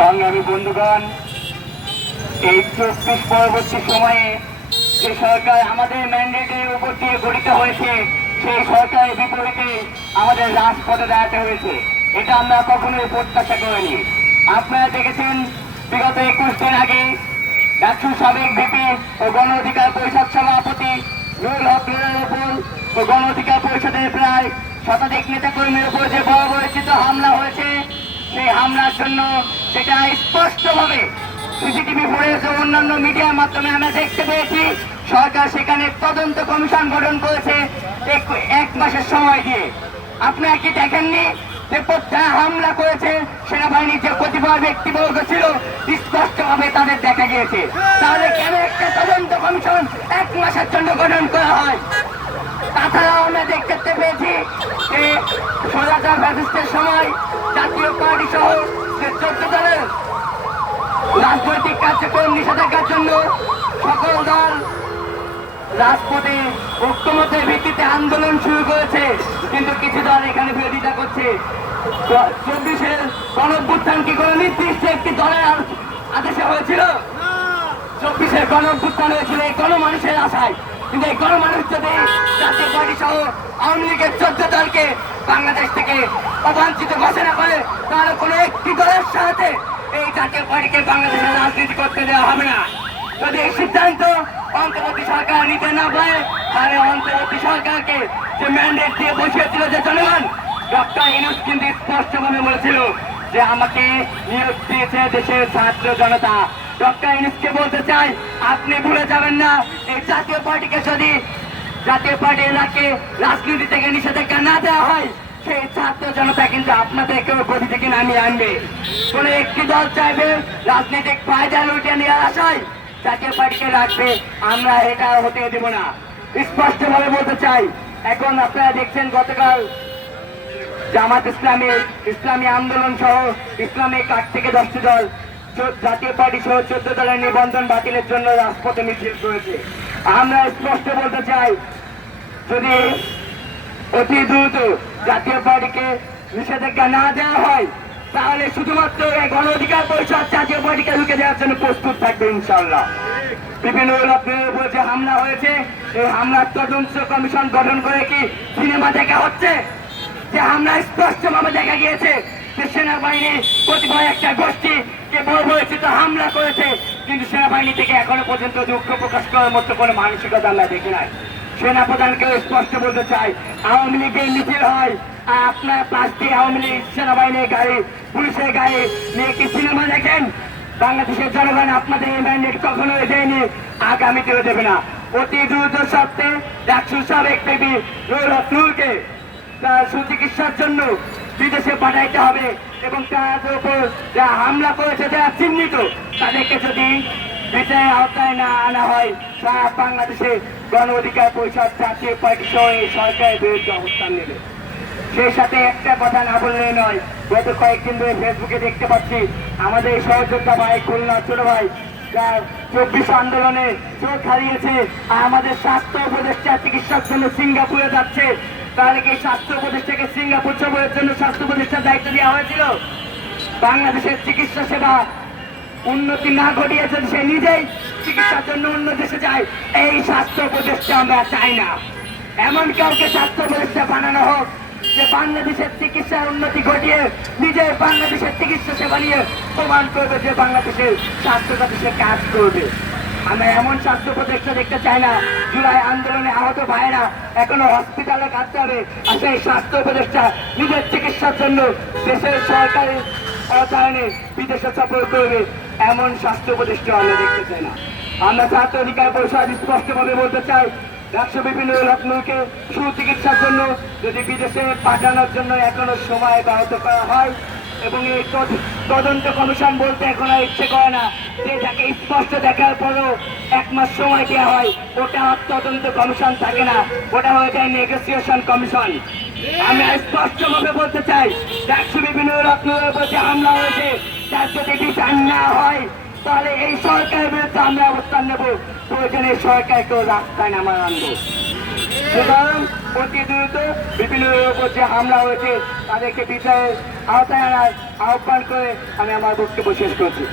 সংগ্রামী বন্ধুগণ, এই 24 পরবর্তী সময়ে যে সরকার আমাদের ম্যান্ডেটের উপর দিয়ে গঠিত হয়েছে, সেই সরকারের বিপরীতে আমাদের রাজপথে দাঁড়াতে হয়েছে। এটা আমরা কখনোই প্রত্যাশা করিনি। আপনারা দেখেছেন বিগত 21 দিন আগে ডাকসুর সাবেক ভিপি ও গণ অধিকার পরিষদ সভাপতি নুরুল হক নুরের উপর ও গণ অধিকার পরিষদের প্রায় শতাধিক নেতাকর্মীর উপর যে বর্বরচিত হামলা হয়েছে, সেই হামলার জন্য যেটা স্পষ্টভাবে সিসিটিভি ফুটেজ ও অন্যান্য মিডিয়ার মাধ্যমে আমরা দেখতে পেয়েছি, সরকার সেখানে তদন্ত কমিশন গঠন করেছে এক মাসের সময় দিয়ে। আপনারা কি দেখেননি যে যারা হামলা করেছে সেনাবাহিনীর যে কতিপয় ব্যক্তিবর্গ ছিল, স্পষ্টভাবে তাদের দেখা গিয়েছে। তাহলে কেন একটা তদন্ত কমিশন এক মাসের জন্য গঠন করা হয়? তাছাড়াও আমরা দেখতে পেয়েছি যে স্বৈরাচার ফ্যাসিস্টের সময় জাতীয় পার্টি সহ যে 14 দলের রাজনৈতিক কার্যক্রম নিষেধাজ্ঞার জন্য সকল দল রাজপথে ঐক্যমতের ভিত্তিতে আন্দোলন শুরু করেছে, কিন্তু কিছু দল এখানে বিরোধিতা করছে। 24-এর গণঅভ্যুত্থান কি কোনো নির্দিষ্ট একটি দলের আদেশে হয়েছিল? 24-এর গণঅভ্যুত্থান হয়েছিল এই গণমানুষের আশায়, কিন্তু এই গণমানুষ যদি জাতীয় পার্টি সহ আওয়ামী লীগের 14 দলকে বাংলাদেশ থেকে অবাঞ্ছিত ঘোষণা করে, তাহলে কোনো একটি দলের সাথে এই জাতীয় পার্টিকে বাংলাদেশের রাজনীতি করতে দেওয়া হবে না। যদি এই সিদ্ধান্ত অন্তর্বর্তী সরকার নিতে না পারে, তাহলে অন্তর্বর্তী সরকারকে যে ম্যান্ডেট দিয়ে বসিয়েছিল যে জনগণ, ডক্টর ইউনূস কিন্তু স্পষ্টভাবে বলেছিল যে আমাকে নিয়োগ দিয়েছে দেশের ছাত্র জনতা। ডক্টর ইউনূসকে বলতে চাই, আপনি ভুলে যাবেন না, এই জাতীয় পার্টিকে যদি জাতীয় পার্টি এলাকে রাজনীতি থেকে নিষেধাজ্ঞা না দেওয়া হয়, সেই ছাত্র জনতা কিন্তু আপনাদেরকেও গদি থেকে নামিয়ে আনবে। কোন একটি দল চাইবে রাজনৈতিক ফায়দা লুটে নেওয়ার আশায় জাতীয় পার্টিকে রাখবে, আমরা এটা হতে দেব না। স্পষ্টভাবে বলতে চাই, এখন আপনারা দেখছেন গতকাল জামাত ইসলামী আন্দোলন সহ ইসলামিক 8 থেকে 10টি দল জাতীয় পার্টি সহ 14 দলের নিবন্ধন বাতিলের জন্য রাজপথে মিছিল করেছে। আমরা স্পষ্ট বলতে চাই, যদি অতি দ্রুত জাতীয় পার্টিকে নিষেধাজ্ঞা না দেওয়া হয়, তাহলে শুধুমাত্র গণ অধিকার পরিষদ জাতীয় পার্টিকে ঢুকে দেওয়ার জন্য প্রস্তুত থাকবে ইনশাআল্লাহ। বিভিন্ন লোকের উপর যে হামলা হয়েছে, এই হামলার তদন্ত কমিশন গঠন করে কি সিনেমা দেখা হচ্ছে? যে হামলা স্পষ্টভাবে দেখা গিয়েছে যে সেনাবাহিনী কতিপয় একটা গোষ্ঠীকে বর্বরচিত হামলা করেছে, কিন্তু সেনাবাহিনী থেকে এখনো পর্যন্ত দুঃখ প্রকাশ করার মতো কোনো মানসিকতা আমরা দেখি নাই। সেনাপ্রধানকেও স্পষ্ট বলতে চাই, আওয়ামী লীগের মিছিল হয় আর আপনার প্লাস্টিক আওয়ামী লীগ সেনাবাহিনীর গাড়ি, পুলিশের গাড়ি নিয়ে কি সিনেমা দেখেন? বাংলাদেশের জনগণ আপনাদের এই ম্যান্ডেট কখনোই দেয়নি, আগামীতেও দেবে না। অতি দ্রুত সত্ত্বে ডাকসুর সাবেক ভিপি নুরুল হক নুরকে তার সুচিকিৎসার জন্য বিদেশে পাঠাইতে হবে, এবং তাদের উপর যারা হামলা করেছে, যারা চিহ্নিত, তাদেরকে যদি বিচারের আওতায় না আনা হয়, সারা বাংলাদেশে গণ অধিকার পরিষদ জাতীয় পার্টি সহ এই সরকারের বিরুদ্ধে অবস্থান নেবে। সেই সাথে একটা কথা না বললে নয়, গত কয়েকদিন ধরে ফেসবুকে দেখতে পাচ্ছি আমাদের সহযোদ্ধা ভাই, খুলনা ছোট ভাই, যার 24 আন্দোলনে চোখ হারিয়েছে, আর আমাদের স্বাস্থ্য উপদেষ্টা চিকিৎসার জন্য সিঙ্গাপুরে যাচ্ছে। তাহলে কি স্বাস্থ্য উপদেষ্টাকে সিঙ্গাপুর সফরের জন্য স্বাস্থ্য উপদেষ্টার দায়িত্ব দেওয়া হয়েছিল? বাংলাদেশের চিকিৎসা সেবা উন্নতি না ঘটিয়েছে, সে নিজেই চিকিৎসার জন্য অন্য দেশে যায়, এই স্বাস্থ্য উপদেষ্টা আমরা চাই না। এমন কাউকে স্বাস্থ্য উপদেষ্টা বানানো হোক যে বাংলাদেশের চিকিৎসার উন্নতি ঘটিয়ে নিজের বাংলাদেশের চিকিৎসা সেবা নিয়ে প্রমাণ করবে যে বাংলাদেশের স্বাস্থ্যটা দেশে কাজ করবে। আমরা এমন স্বাস্থ্য উপদেষ্টা দেখতে চাই না। জুলাই আন্দোলনে আহত ভাইয়েরা এখনো হসপিটালে কাটতে হবে, আর সেই স্বাস্থ্য উপদেষ্টা নিজের চিকিৎসার জন্য দেশের সরকারি অর্থায়নে বিদেশে সফর করবে, এমন স্বাস্থ্য উপদেষ্টা আমরা দেখতে চাই না। আমরা ছাত্র অধিকার পরিষদ স্পষ্টভাবে বলতে চাই, ডাকসু বিভিন্ন লক্ষ্ণৌকে সুচিকিৎসার জন্য যদি বিদেশে পাঠানোর জন্য এখনো সময় ব্যাহত করা হয়, এবং এই তদন্ত কমিশন বলতে এখন আর ইচ্ছে করে না, যে যাকে স্পষ্ট দেখার পরও 1 মাস সময় দেওয়া হয়, ওটা তদন্ত কমিশন থাকে না, ওটা হয়ে যায় নেগোসিয়েশন কমিশন। আমরা স্পষ্টভাবে বলতে চাই, ডাকসু বিভিন্ন লক্ষ্ণৌর উপর যে হামলা হয়েছে, তার যদি বিচার না হয়, তাহলে এই সরকারের বিরুদ্ধে আমরা অবস্থান নেব, প্রয়োজনে সরকারকেও রাস্তায় নামার আনবো। সুতরাং অতি দ্রুত বিপিনের উপর যে হামলা হয়েছে তাদেরকে বিচারের আওতায় আনার আহ্বান করে আমি আমার বক্তব্য শেষ করছি।